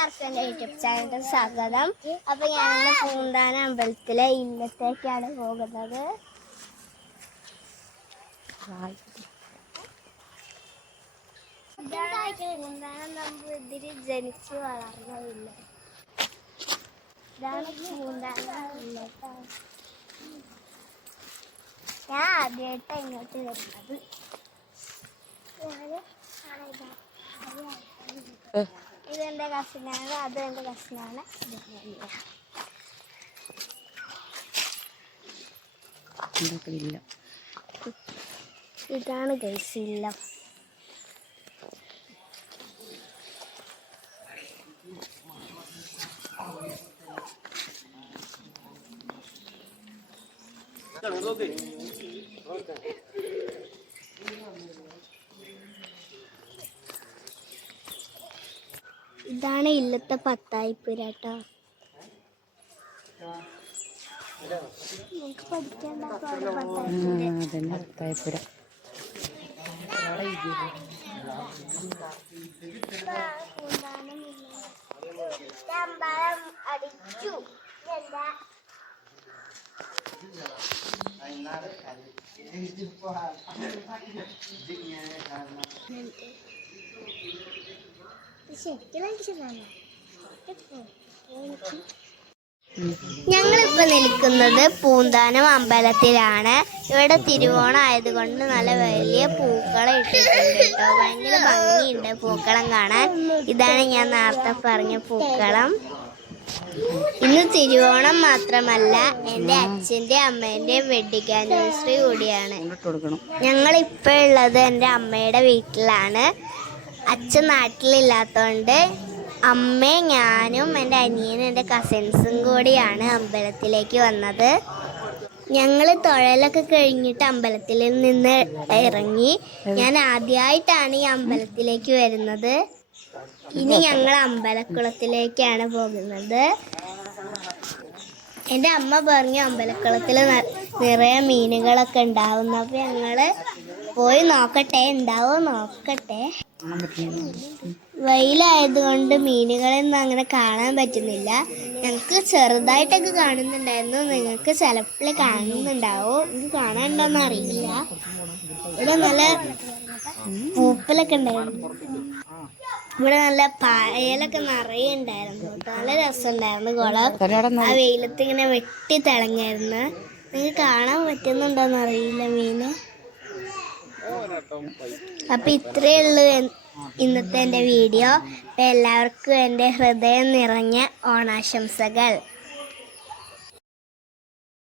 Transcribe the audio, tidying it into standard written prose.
എല്ലാവർക്കും എൻ്റെ യൂട്യൂബ് ചാനലിൽ സ്വാഗതം. അപ്പോൾ ഞാനിന്ന് പൂന്താനം അമ്പലത്തിലെ ഇല്ലത്തേക്കാണ് പോകുന്നത്. പൂന്താനം നമ്പൂതിരി ജനിച്ച് വളർന്ന ഇല്ല. ഇതാണ് പൂന്താനം ഇല്ലത്ത്. ഞാൻ ആദ്യമായിട്ടാണ് ഇങ്ങോട്ട് വരുന്നത്. ഇതെന്റെ കസിനാണ്, അത് എന്റെ കസിനാണ്. ഇതാണ് ഗൈസ് ഇല്ലം. ഇതാണ് ഇല്ലത്തെ പത്തായിപ്പുര കേട്ടോ. നമുക്ക് പഠിക്കേണ്ട പത്തായിപ്പുര. അടിച്ചു ഞങ്ങളിപ്പോൾ നിൽക്കുന്നത് പൂന്താനം അമ്പലത്തിലാണ്. ഇവിടെ തിരുവോണം ആയതുകൊണ്ട് നല്ല വലിയ പൂക്കളം ഇട്ടിട്ടുണ്ട് കേട്ടോ. ഭയങ്കര ഭംഗിയുണ്ട് പൂക്കളം കാണാൻ. ഇതാണ് ഞാൻ നേരത്തെ പറഞ്ഞ പൂക്കളം. ഇന്ന് തിരുവോണം മാത്രമല്ല, എൻ്റെ അച്ഛൻ്റെ അമ്മേൻ്റെയും വെഡിങ് ആനിവേഴ്സറി കൂടിയാണ്. ഞങ്ങളിപ്പോൾ ഉള്ളത് എൻ്റെ അമ്മയുടെ വീട്ടിലാണ്. അച്ഛൻ നാട്ടിലില്ലാത്തതുകൊണ്ട് അമ്മയും ഞാനും എൻ്റെ അനിയനും എൻ്റെ കസിൻസും കൂടിയാണ് അമ്പലത്തിലേക്ക് വന്നത്. ഞങ്ങൾ തൊഴലൊക്കെ കഴിഞ്ഞിട്ട് അമ്പലത്തിൽ നിന്ന് ഇറങ്ങി. ഞാൻ ആദ്യമായിട്ടാണ് ഈ അമ്പലത്തിലേക്ക് വരുന്നത്. ഇനി ഞങ്ങൾ അമ്പലക്കുളത്തിലേക്കാണ് പോകുന്നത്. എൻ്റെ അമ്മ പറഞ്ഞു അമ്പലക്കുളത്തിൽ നിറയെ മീനുകളൊക്കെ ഉണ്ടാവുന്നു. അപ്പോൾ ഞങ്ങൾ പോയി നോക്കട്ടെ, ഉണ്ടാവോ നോക്കട്ടെ. വെയിലായതുകൊണ്ട് മീനുകളൊന്നും അങ്ങനെ കാണാൻ പറ്റുന്നില്ല. ഞങ്ങൾക്ക് ചെറുതായിട്ടൊക്കെ കാണുന്നുണ്ടായിരുന്നു. നിങ്ങൾക്ക് ചിലപ്പോൾ കാണുന്നുണ്ടാവും. എനിക്ക് കാണാനുണ്ടോയെന്ന് അറിയില്ല. ഇവിടെ നല്ല പൂപ്പലൊക്കെ ഉണ്ടായിരുന്നു. ഇവിടെ നല്ല പായലൊക്കെ നിറയെ ഉണ്ടായിരുന്നു. നല്ല രസമുണ്ടായിരുന്നു കുളം. ആ വെയിലത്ത് ഇങ്ങനെ വെട്ടി തിളങ്ങായിരുന്നു. നിങ്ങൾക്ക് കാണാൻ പറ്റുന്നുണ്ടോന്ന് അറിയില്ല മീന്. അപ്പൊ ഇത്രയേ ഉള്ളൂ ഇന്നത്തെ എൻ്റെ വീഡിയോ. എല്ലാവർക്കും എൻ്റെ ഹൃദയം നിറഞ്ഞ ഓണാശംസകൾ.